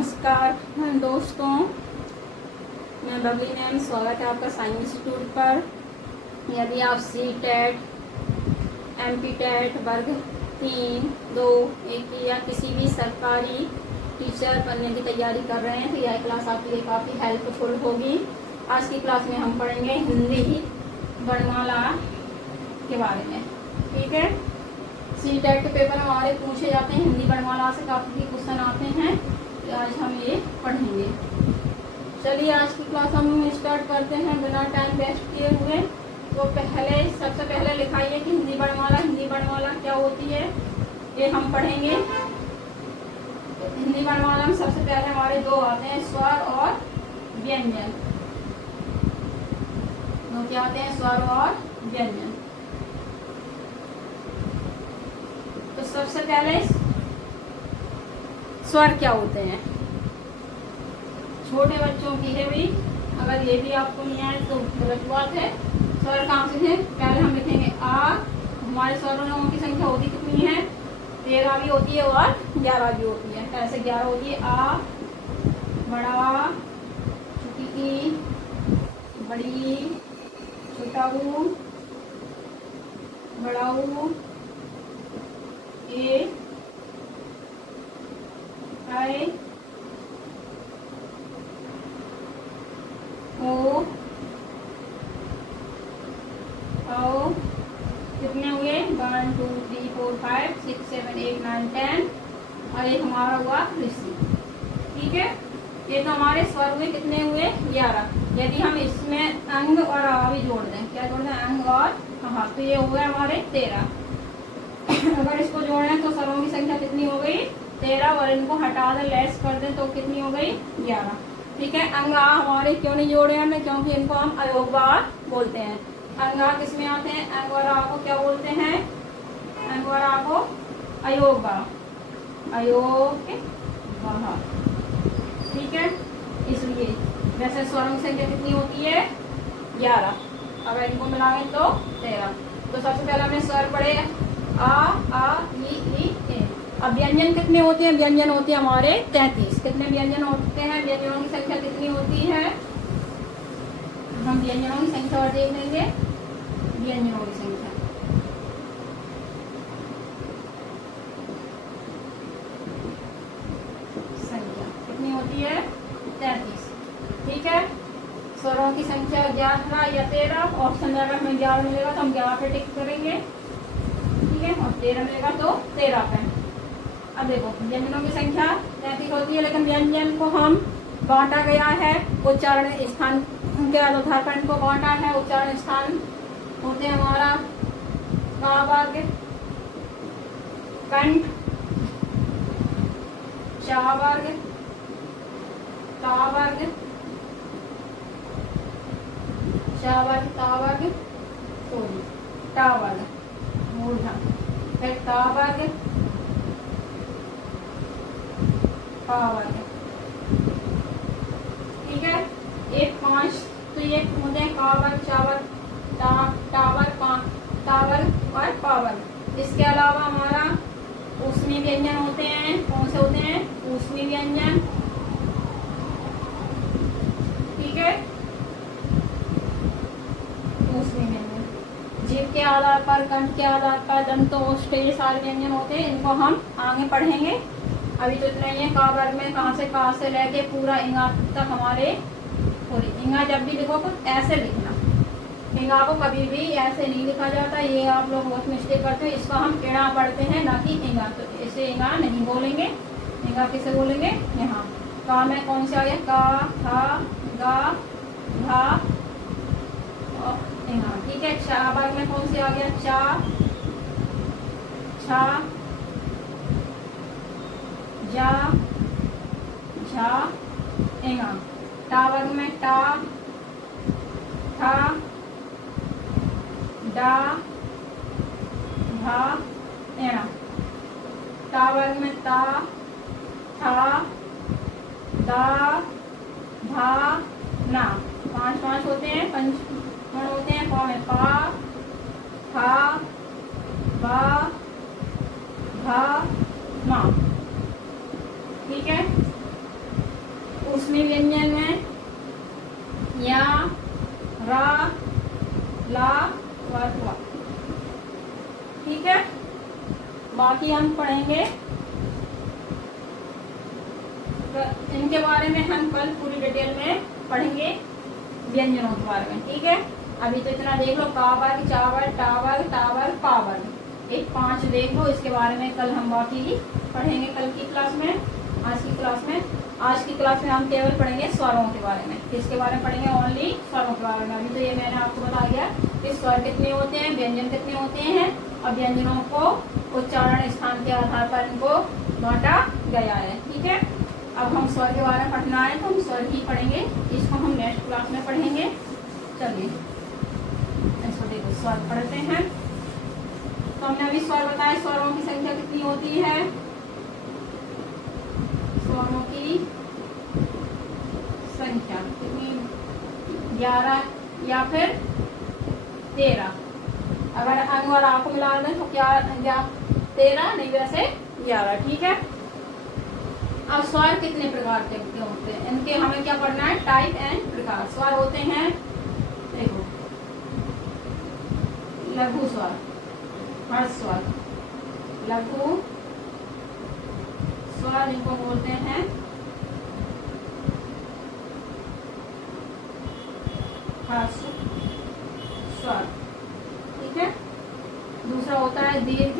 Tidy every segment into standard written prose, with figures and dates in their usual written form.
नमस्कार दोस्तों, मैं बबली मैम। स्वागत है आपका साइंस इंस्टीट्यूट पर। यदि आप सी-टेट, MP-टेट वर्ग 3, 2, 1 या किसी भी सरकारी टीचर बनने की तैयारी कर रहे हैं तो यह क्लास आपके लिए काफ़ी हेल्पफुल होगी। आज की क्लास में हम पढ़ेंगे हिंदी वर्णमाला के बारे में। ठीक है, सी-टेट के पेपर हमारे पूछे जाते हैं, हिंदी वर्णमाला से काफ़ी क्वेश्चन आते हैं, तो आज हम ये पढ़ेंगे। चलिए आज की क्लास हम स्टार्ट करते हैं बिना टाइम वेस्ट किए हुए। तो सबसे पहले लिखाइए कि हिंदी वर्णमाला क्या होती है, ये हम पढ़ेंगे। तो हिंदी वर्णमाला में सबसे पहले हमारे दो आते हैं, स्वर और व्यंजन। दो क्या आते हैं, स्वर और व्यंजन। तो सबसे पहले स्वर क्या होते हैं, छोटे बच्चों की है भी, अगर ये भी आपको नहीं आए तो गलत बात है। स्वर कहाँ से है, पहले हम लिखेंगे आ। हमारे स्वरों की संख्या होती कितनी है, 13 भी होती है और 11 भी होती है। ऐसे 11 होती है। आ, बड़ा, छोटी ई, बड़ी, छोटा ऊ, बड़ा ऊ, ए, आई, ओ, औ। कितने हुए, 1 2 3 4 5 6 7 8 9 10, और ये हमारा हुआ ऋषि। ठीक है, ये तो हमारे स्वर हुए, कितने हुए, 11। यदि हम इसमें अंग और आ भी जोड़ दें, क्या जोड़ दें, अंग और हाँ, तो ये हो गए हमारे 13। अगर इसको जोड़ें तो स्वरों की संख्या कितनी हो गई, 13, और इनको हटा दें, लेस कर दें तो कितनी हो गई, 11। ठीक है, अंग आ हमारे क्यों नहीं जोड़े हमने, क्योंकि इनको हम अयोगवार बोलते हैं। अंग आ किसमें आते हैं, अंग और आ को क्या बोलते हैं, अंग और आ को अयोगवार, अयोगवार। ठीक है, इसलिए वैसे स्वरों की संख्या कितनी होती है, 11, अगर इनको मिलाएं तो 13। तो सबसे पहले हमने स्वर पढ़े, आ ई ए। अब व्यंजन कितने होते हैं, व्यंजन होते हैं हमारे 33। कितने व्यंजन होते हैं, व्यंजनों की संख्या कितनी होती है, हम व्यंजनों की संख्या और देख लेंगे। व्यंजनों की संख्या कितनी होती है, 33। ठीक है, स्वरों की संख्या 11 या 13। ऑप्शन में अगर हमें 11 मिलेगा तो हम 11 पे टिक करेंगे। ठीक है, और 13 मिलेगा तो 13 पे। अब देखो, व्यंजनों की संख्या 33 होती है, लेकिन व्यंजन को हम बांटा गया है उच्चारण स्थान के आधार पर, इनको बांटा है। उच्चारण स्थान होते हैं हमारा का वर्ग, कंठ, चा वर्ग, ता वर्ग, चा वर्ग, ता वर्ग, टा वर्ग, मूर्धा, फिर ता वर्ग, पा वर्ग। ठीक है, एक 5 तो ये होते हैं का वर्ग, चा वर्ग, टा वर्ग, ता वर्ग और पा वर्ग। इसके अलावा हमारा ऊष्मी व्यंजन होते हैं, कौन से होते हैं, ऊष्मी व्यंजन। ठीक है, ऊष्मी व्यंजन जीभ के आधार पर, कंठ के आधार पर, दंत, ओष्ठ, ये सारे व्यंजन होते हैं, इनको हम आगे पढ़ेंगे। अभी तो इतना ही है। का वर्ग में कहाँ से लेके पूरा इंगा तक हमारे पूरी। इंगा जब भी लिखो तो ऐसे लिखना, इंगा को कभी भी ऐसे नहीं लिखा जाता, ये आप लोग बहुत मिस्टेक करते हैं। इसको हम इणा पढ़ते हैं, ना कि इंगा। तो इसे इंगा नहीं बोलेंगे, इंगा किसे बोलेंगे, यहाँ। का में कौन से आ गया, का, था, गा, धा और इंगा। ठीक है, चा वर्ग में कौन से आ गया, चा, छा, जा, झा, इंगा। टा वर्ग में टा, था, डा, भा, एणा। ता वर्ग में ता, था, दा, भा, ना। 5 होते हैं, पंचमण होते हैं। पा में पा, फा, बा, भा, मा। ठीक है, ह्रस्वी व्यंजन में या, रा, ला, वा। ठीक है, बाकी हम पढ़ेंगे इनके बारे में, हम कल पूरी डिटेल में पढ़ेंगे व्यंजनों के बारे में। ठीक है, अभी तो इतना देख लो, का वर्ग, चा वर्ग, टा वर्ग, ता वर्ग, पा वर्ग, एक 5 देख लो। इसके बारे में कल हम बाकी पढ़ेंगे कल की क्लास में। आज की क्लास में हम केवल पढ़ेंगे स्वरों के बारे में। किसके बारे में पढ़ेंगे? ओनली स्वरों के बारे में। अभी तो ये मैंने आपको बता दिया कि स्वर कितने होते हैं, व्यंजन कितने होते हैं, और व्यंजनों को उच्चारण स्थान के आधार पर इनको बांटा गया है। ठीक है, अब हम स्वर के बारे में पढ़ना है तो हम स्वर ही पढ़ेंगे, इसको हम नेक्स्ट क्लास में पढ़ेंगे। चलिए इसको देखो, स्वर पढ़ते हैं। तो हमने अभी स्वर बताया, स्वरों की संख्या कितनी होती है? स्वरों की संख्या कितनी? 11 या फिर 13। अगर अंग और आ को मिला दें तो क्या 13 नहीं, वैसे 11। ठीक है, अब स्वर कितने प्रकार के होते हैं, इनके हमें क्या पढ़ना है? टाइप एंड प्रकार। स्वर होते हैं, देखो, लघु स्वर, हर्ष स्वर, लघु स्वर इनको बोलते हैं हर्ष स्वर। ठीक है, दूसरा होता है दीर्घ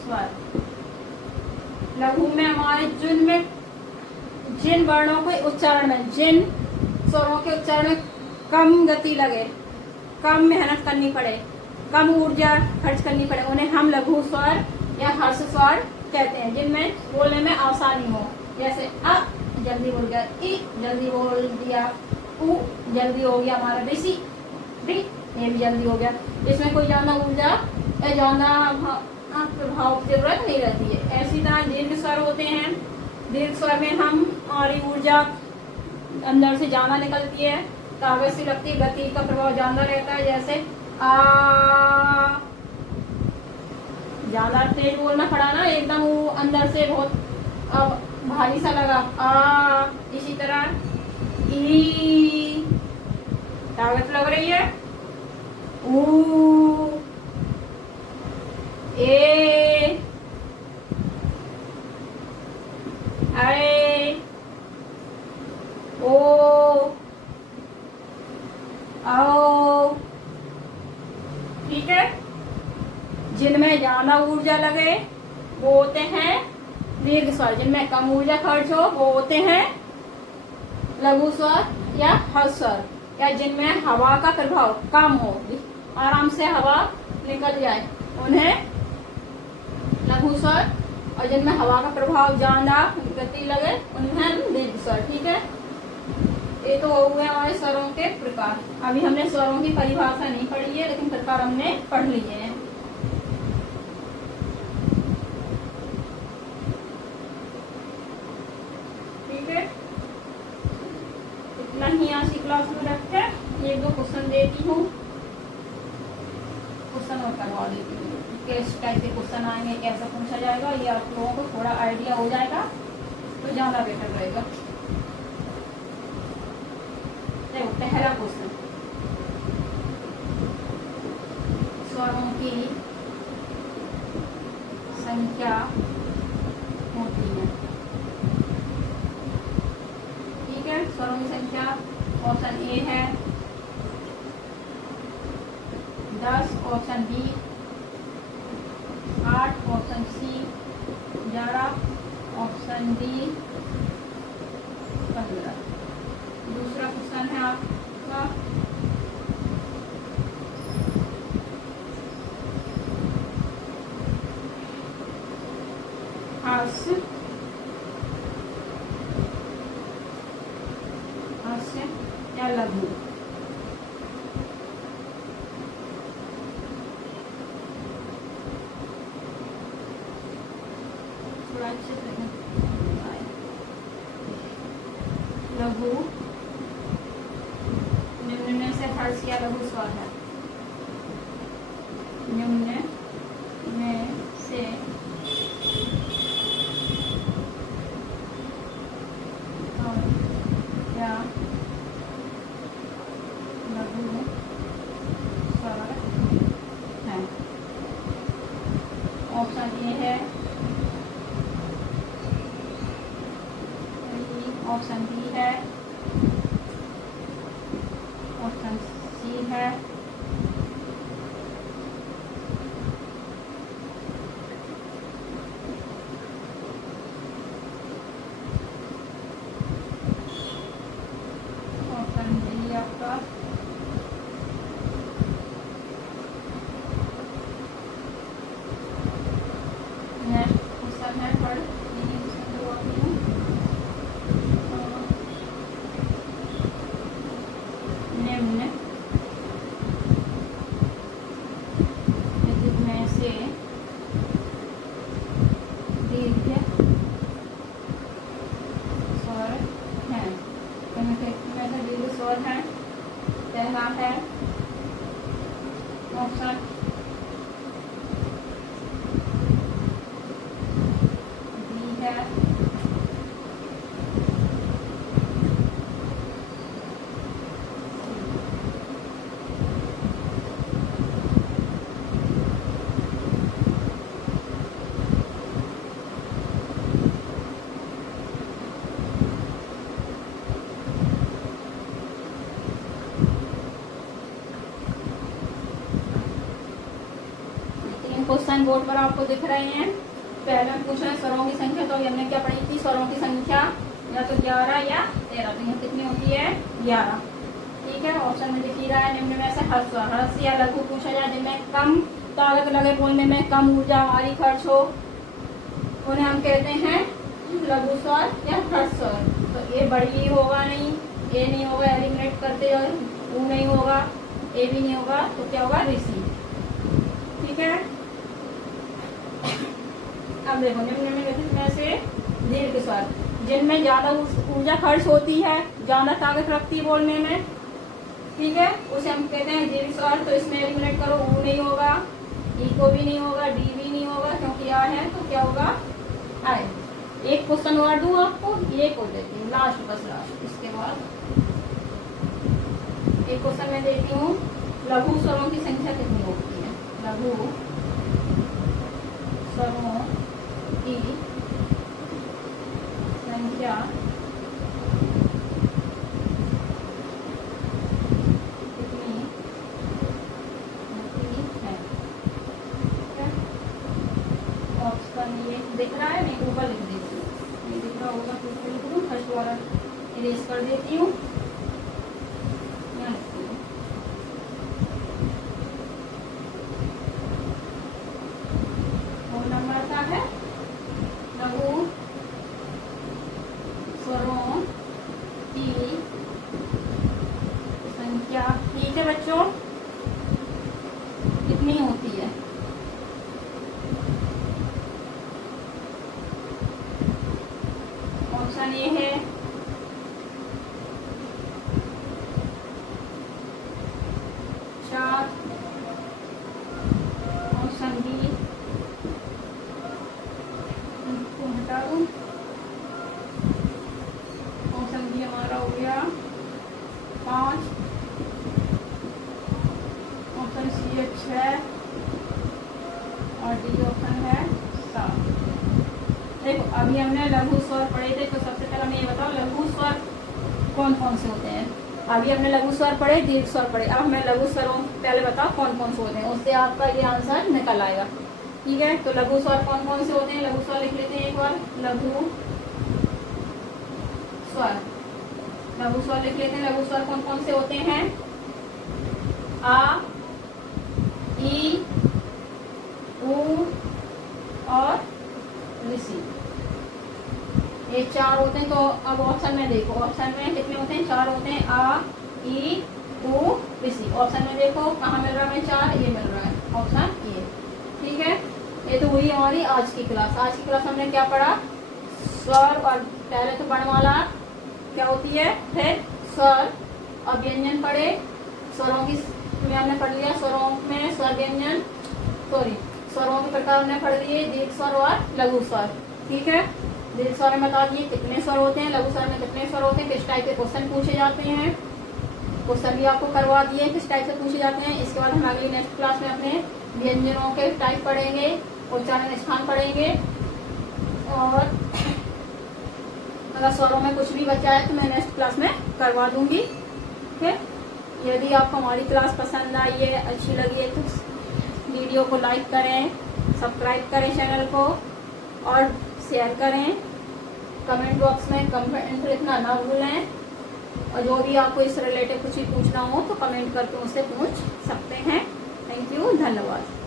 स्वर। लघु में हमारे जिन वर्णों के उच्चारण में, जिन स्वरों के उच्चारण में कम गति लगे, कम मेहनत करनी पड़े, कम ऊर्जा खर्च करनी पड़े, उन्हें हम लघु स्वर या हर्ष स्वर कहते हैं। जिनमें बोलने में आसानी हो, जैसे अ जल्दी बोल गया, इ जल्दी बोल दिया, उ जल्दी हो गया हमारा, ऋषि रि ये भी जल्दी हो गया। इसमें कोई ज्यादा ऊर्जा या ज्यादा प्रभाव की जरूरत नहीं रहती है। ऐसी तरह दीर्घ स्वर होते हैं। दीर्घ स्वर में हम हमारी ऊर्जा अंदर से ज्यादा निकलती है, कागज से लगती है, गति का प्रभाव ज्यादा रहता है। जैसे आ, ज्यादा तेज बोलना पड़ा ना, एकदम वो अंदर से बहुत अब भारी सा लगा। आ, इसी तरह ई ताकत लग रही है। ऊ, ए, ऐ, ओ, आओ। ठीक है, जिनमें ज्यादा ऊर्जा लगे वो होते हैं दीर्घ स्वर, जिनमें कम ऊर्जा खर्च हो वो होते हैं लघु स्वर या हर्ष स्वर, या जिनमें हवा का प्रभाव कम हो, आराम से हवा निकल जाए, उन्हें लघु स्वर, और जिनमें हवा का प्रभाव ज्यादा गति लगे उन्हें दीर्घ स्वर। ठीक है, ये तो हो गए हमारे स्वरों के प्रकार। अभी हमने स्वरों की परिभाषा नहीं पढ़ी है, लेकिन प्रकार हमने पढ़ लिए हैं। ठीक है, इतना ही आज की क्लास में रखते, 1-2 क्वेश्चन देती हूँ, क्वेश्चन और करवा देती हूँ। किस टाइप के क्वेश्चन आएंगे, कैसा पूछा जाएगा, ये आप लोगों को थोड़ा आइडिया हो जाएगा तो ज्यादा बेटर रहेगा। देखो, पहला क्वेश्चन, स्वरों की संख्या होती है। ठीक है, स्वरों की संख्या ऑप्शन ए है 10, option B 8, option C 11, option D 15। दूसरा क्वेश्चन है आपका, हर्ष या लघु। थोड़ा अच्छे से लघु निम्न से हर्ष या लघु स्वर है। निम्न में से ऑप्शन ए है, ऑप्शन बी है, ऑप्शन सी है, ऑप्शन डी आपका। नेक्स्ट क्वेश्चन है थर्ड, निम्न में से दीर्घ स्वर है, में से दीर्घ स्वर है। पहला है ऑप्शन बी है, क्वेश्चन बोर्ड पर आपको दिख रहे हैं। पहले हम पूछ रहे हैं स्वरों की संख्या, तो हमने क्या पढ़ी थी? स्वरों की संख्या या तो 11 या 13, तो यहाँ कितनी होती है? 11। ठीक है, ऑप्शन में दिख ही रहा है निम्न में से ह्रस्व, ह्रस्व या लघु पूछा जाए जिनमें कम ताकत लगे बोलने में, कम ऊर्जा हमारी खर्च हो, उन्हें हम कहते हैं लघु स्वर या ह्रस्व स्वर। तो ये बड़ी होगा नहीं, ए नहीं होगा, एलिमिनेट करते और ऊ नहीं होगा, ए भी नहीं होगा, तो क्या होगा? ऋषि। ठीक है, अब देखो निम्नलिखित में से दीर्घ स्वर जिनमें ज्यादा ऊर्जा खर्च होती है, ज्यादा ताकत रखती है बोलने में, ठीक है, उसे हम कहते हैं दीर्घ स्वर। तो इसमें एलिमिनेट करो, ऊ नहीं होगा, ई को भी नहीं होगा, डी भी नहीं होगा, क्योंकि आ है तो क्या होगा? आए। एक क्वेश्चन और दूं आपको, ये को देती हूँ लास्ट, बस लास्ट। इसके बाद एक क्वेश्चन मैं देती हूँ, लघु स्वरों की संख्या कितनी होती है? लघु स्वरों की संख्या कितनी होती है? ऑप्शन ये दिख रहा है, मैं ऊपर लिख देती हूँ, नहीं दिख रहा होगा तो लिख दूँ, फर्स्ट वाला इरेज कर देती हूँ। नंबर का है लघु स्वरों की संख्या, ठीक है बच्चों, कितनी होती है? ऑप्शन ए है, चार, ऑप्शन बी, ऑप्शन बी हमारा हो गया 5, ऑप्शन सी है 6 और डी ऑप्शन है 7। देखो अभी हमने लघु स्वर पढ़े थे, तो सबसे पहले हमें ये बताओ लघु स्वर कौन कौन से होते हैं? अभी हमने लघु स्वर पढ़े, दीर्घ स्वर पढ़े, अब हमें लघु स्वरों पहले बताओ कौन कौन से होते हैं, उससे आपका ये आंसर निकल आएगा। ठीक है, तो लघु स्वर कौन कौन से होते हैं? लघु स्वर लिख लेते हैं एक बार, लघु स्वर, लघु स्वर लिख लेते हैं। लघु स्वर कौन कौन से होते हैं? आ, ई, ऊ और ऋषि, ये 4 होते हैं। तो अब ऑप्शन में देखो, ऑप्शन में कितने होते हैं? 4 होते हैं, आ, ई, ऊ, ऋषि। ऑप्शन में देखो कहाँ मिल रहा है? 4, ये मिल रहा है, ऑप्शन ए। ठीक है, ये तो हुई हमारी आज की क्लास। आज की क्लास हमने क्या पढ़ा? स्वर, और पहले तो वर्णमाला क्या होती है, फिर स्वर और व्यंजन पढ़े। स्वरों की में हमने पढ़ लिया, स्वरों में स्वर व्यंजन, सॉरी स्वरों के प्रकार हमने पढ़ लिए, दीर्घ स्वर और लघु स्वर। ठीक है, दीर्घ स्वर में बता दिए कितने स्वर होते हैं, लघु स्वर में कितने स्वर होते हैं, किस टाइप के क्वेश्चन पूछे जाते हैं, क्वेश्चन भी आपको करवा दिए किस टाइप से पूछे जाते हैं। इसके बाद हम अगली नेक्स्ट क्लास में अपने व्यंजनों के टाइप पढ़ेंगे, उच्चारण स्थान पढ़ेंगे। और अगर स्वरों में कुछ भी बचा है तो मैं नेक्स्ट क्लास में करवा दूंगी। ठीक है, यदि आपको हमारी क्लास पसंद आई है, अच्छी लगी है तो वीडियो को लाइक करें, सब्सक्राइब करें चैनल को और शेयर करें। कमेंट बॉक्स में कमेंट लिखना ना भूलें। और जो भी आपको इस रिलेटेड कुछ भी पूछना हो तो कमेंट करके मुझसे पूछ सकते हैं। थैंक यू, धन्यवाद।